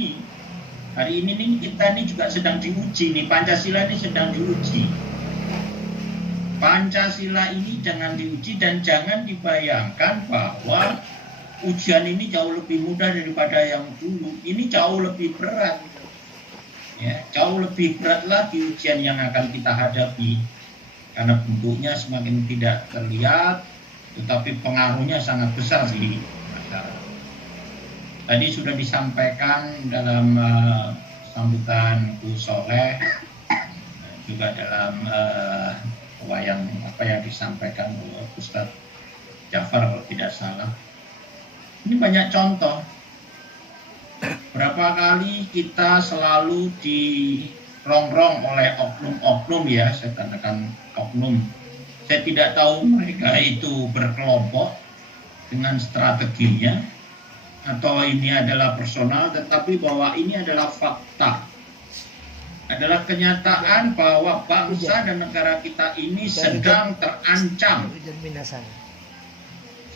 ini. Hari ini nih kita ini juga sedang diuji nih, Pancasila ini sedang diuji. Pancasila ini jangan diuji dan jangan dibayangkan bahwa ujian ini jauh lebih mudah daripada yang dulu. Ini jauh lebih berat. Ya, jauh lebih berat lagi ujian yang akan kita hadapi. Karena bentuknya semakin tidak terlihat, tetapi pengaruhnya sangat besar di masyarakat. Tadi sudah disampaikan dalam sambutan Bu Soleh, juga dalam wayang apa yang disampaikan oleh Ustadz Jafar kalau tidak salah. Ini banyak contoh. Berapa kali kita selalu dirongrong oleh oknum-oknum ya, saya katakan oknum. Saya tidak tahu mereka itu berkelompok dengan strateginya, atau ini adalah personal, tetapi bahwa ini adalah fakta, adalah kenyataan bahwa bangsa dan negara kita ini sedang terancam.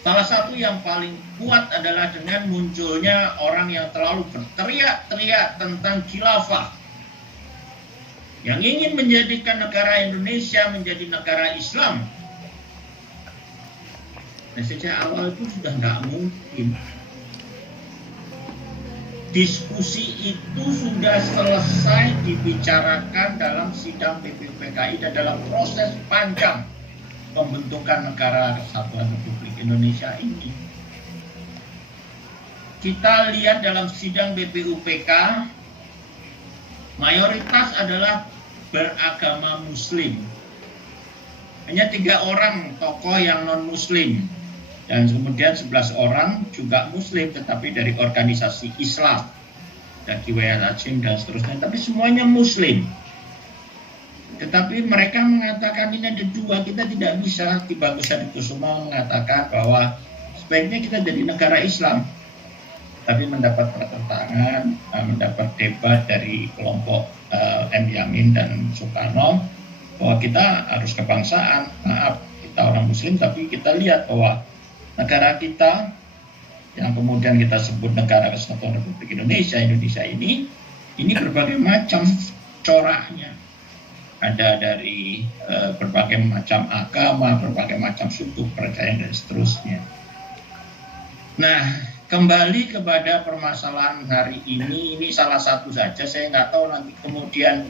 Salah satu yang paling kuat adalah dengan munculnya orang yang terlalu berteriak-teriak tentang khilafah, yang ingin menjadikan negara Indonesia menjadi negara Islam. Nah, sejak awal itu sudah nggak mungkin. Diskusi itu sudah selesai dibicarakan dalam sidang BPUPKI dan dalam proses panjang pembentukan Negara Kesatuan Republik Indonesia ini. Kita lihat dalam sidang BPUPK, mayoritas adalah beragama Muslim. Hanya 3 orang tokoh yang non-Muslim. Dan kemudian 11 orang juga Muslim, tetapi dari organisasi Islam, Daki Wayalacim dan seterusnya, tapi semuanya Muslim. Tetapi mereka mengatakan ini ada 2, kita tidak bisa. Ki Bagus Hadikusuma mengatakan bahwa sebaiknya kita jadi negara Islam. Tapi mendapat pertentangan, mendapat debat dari kelompok M. Yamin dan Soekarno, bahwa kita harus kebangsaan. Maaf, kita orang Muslim, tapi kita lihat bahwa negara kita yang kemudian kita sebut Negara Kesatuan Republik Indonesia ini berbagai macam coraknya. Ada dari berbagai macam agama, berbagai macam suku, percayaan dan seterusnya. Nah, kembali kepada permasalahan hari ini salah satu saja. Saya nggak tahu nanti kemudian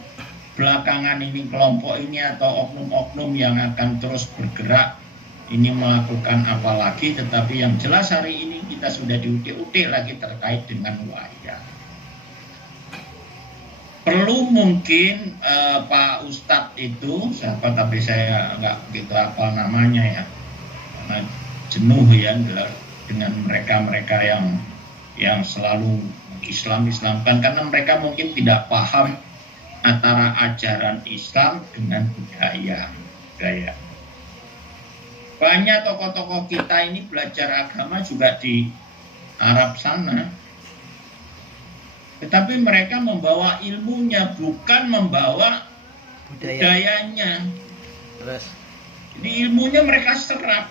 belakangan ini kelompok ini atau oknum-oknum yang akan terus bergerak ini melakukan apa lagi, tetapi yang jelas hari ini kita sudah diutik-utik lagi terkait dengan wayang. Perlu mungkin Pak Ustadz itu, siapa tapi saya nggak begitu apa namanya ya, karena jenuh ya dengan mereka-mereka yang selalu Islam-Islamkan, karena mereka mungkin tidak paham antara ajaran Islam dengan budaya. Banyak tokoh-tokoh kita ini belajar agama juga di Arab sana. Tetapi mereka membawa ilmunya, bukan membawa budayanya. Jadi ilmunya mereka serap.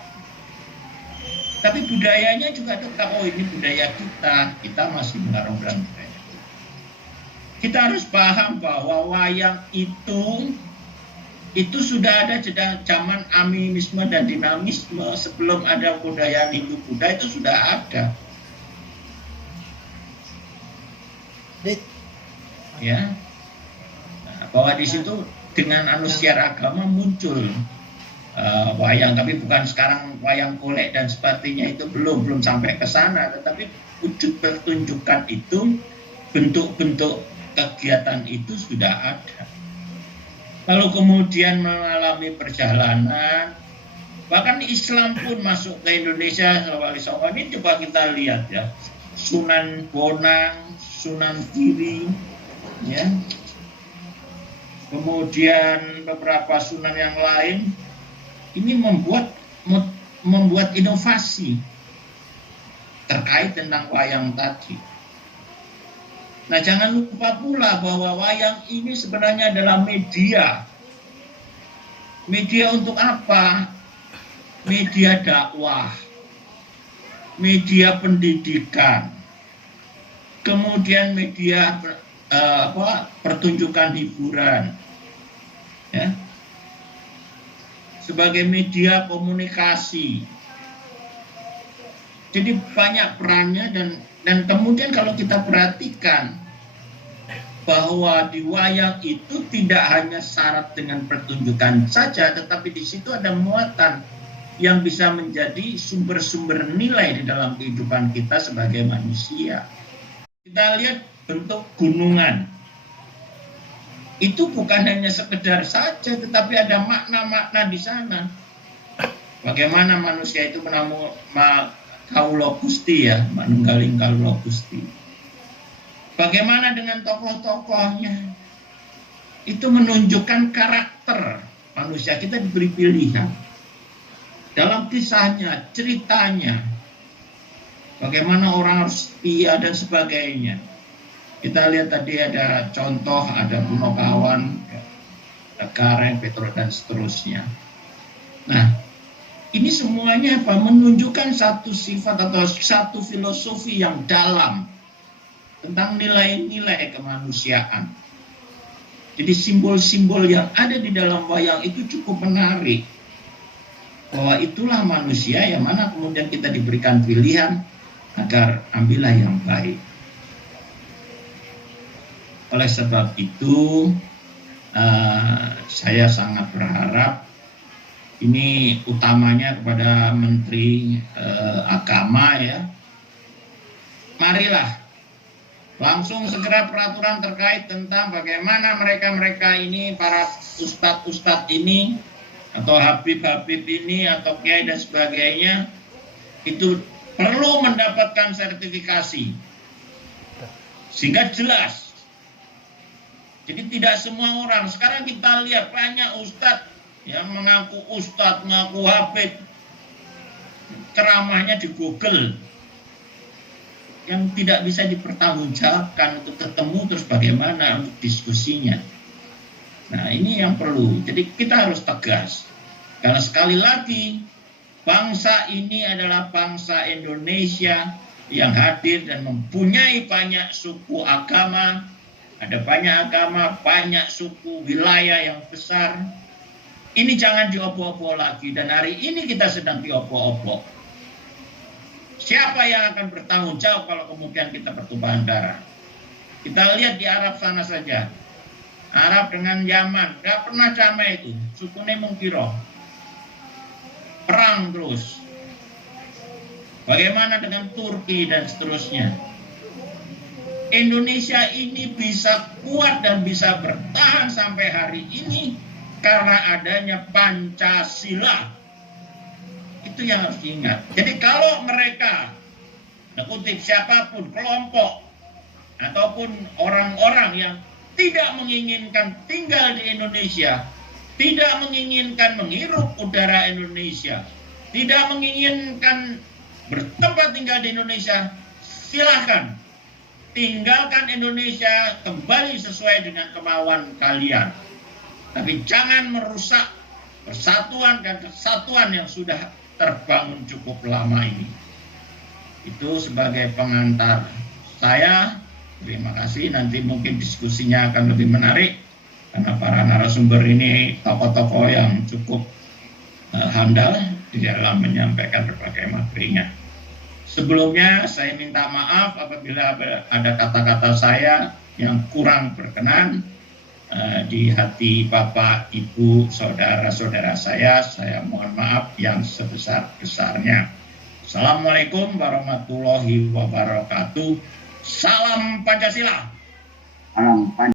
Tapi budayanya juga tetap, oh ini budaya kita masih mengarung-arung budaya. Kita harus paham bahwa wayang itu sudah ada zaman animisme dan dinamisme. Sebelum ada budaya Hindu-Buddha itu sudah ada. Ya, nah, bahwa di situ dengan anusiar agama muncul wayang, tapi bukan sekarang wayang golek dan sebagainya, itu belum sampai ke sana. Tetapi wujud pertunjukan itu, bentuk-bentuk kegiatan itu sudah ada. Lalu kemudian mengalami perjalanan, bahkan Islam pun masuk ke Indonesia. Ini coba kita lihat ya, Sunan Bonang, Sunan Giri, ya, kemudian beberapa sunan yang lain, ini membuat inovasi terkait tentang wayang tadi. Nah, jangan lupa pula bahwa wayang ini sebenarnya adalah media. Media untuk apa? Media dakwah, media pendidikan, kemudian media pertunjukan hiburan, ya, sebagai media komunikasi. Jadi banyak perannya, dan kemudian kalau kita perhatikan bahwa di wayang itu tidak hanya syarat dengan pertunjukan saja, tetapi di situ ada muatan yang bisa menjadi sumber-sumber nilai di dalam kehidupan kita sebagai manusia. Kita lihat bentuk gunungan. Itu bukan hanya sekedar saja, tetapi ada makna-makna di sana. Bagaimana manusia itu menamu Kaulo Gusti, ya, manunggaling Kaulo Gusti. Bagaimana dengan tokoh-tokohnya? Itu menunjukkan karakter manusia. Kita diberi pilihan dalam kisahnya, ceritanya, bagaimana orang harus setia dan sebagainya. Kita lihat tadi ada contoh, ada Punokawan, ada Kareng, Petro, dan seterusnya. Nah, ini semuanya apa? Menunjukkan satu sifat atau satu filosofi yang dalam tentang nilai-nilai kemanusiaan. Jadi simbol-simbol yang ada di dalam wayang itu cukup menarik. Bahwa itulah manusia yang mana kemudian kita diberikan pilihan agar ambillah yang baik. Oleh sebab itu, saya sangat berharap, ini utamanya kepada Menteri Agama, ya, marilah langsung segera peraturan terkait tentang bagaimana mereka ini, para ustadz ini, atau habib-habib ini, atau kiai dan sebagainya, itu perlu mendapatkan sertifikasi. Sehingga jelas. Jadi tidak semua orang, sekarang kita lihat banyak ustadz yang mengaku ustadz, mengaku habib, ceramahnya di Google, yang tidak bisa dipertanggungjawabkan untuk ketemu, terus bagaimana untuk diskusinya. Nah, ini yang perlu. Jadi kita harus tegas. Karena sekali lagi, bangsa ini adalah bangsa Indonesia yang hadir dan mempunyai banyak suku agama. Ada banyak agama, banyak suku, wilayah yang besar. Ini jangan diopo-opo lagi. Dan hari ini kita sedang diopo-opo. Siapa yang akan bertanggung jawab kalau kemudian kita pertumpahan darah? Kita lihat di Arab sana saja. Arab dengan Yaman, nggak pernah damai itu. Sukune mengkiro. Perang terus. Bagaimana dengan Turki dan seterusnya? Indonesia ini bisa kuat dan bisa bertahan sampai hari ini karena adanya Pancasila. Itu yang harus diingat. Jadi kalau mereka, kutip siapapun, kelompok, ataupun orang-orang yang tidak menginginkan tinggal di Indonesia, tidak menginginkan menghirup udara Indonesia, tidak menginginkan bertempat tinggal di Indonesia, silahkan. Tinggalkan Indonesia kembali sesuai dengan kemauan kalian. Tapi jangan merusak persatuan dan kesatuan yang sudah terbangun cukup lama ini. Itu sebagai pengantar saya. Terima kasih. Nanti mungkin diskusinya akan lebih menarik karena para narasumber ini tokoh-tokoh yang cukup handal di dalam menyampaikan berbagai materinya. Sebelumnya saya minta maaf apabila ada kata-kata saya yang kurang berkenan di hati Bapak, Ibu, saudara-saudara saya mohon maaf yang sebesar-besarnya. Assalamualaikum warahmatullahi wabarakatuh. Salam Pancasila. Salam Pancasila.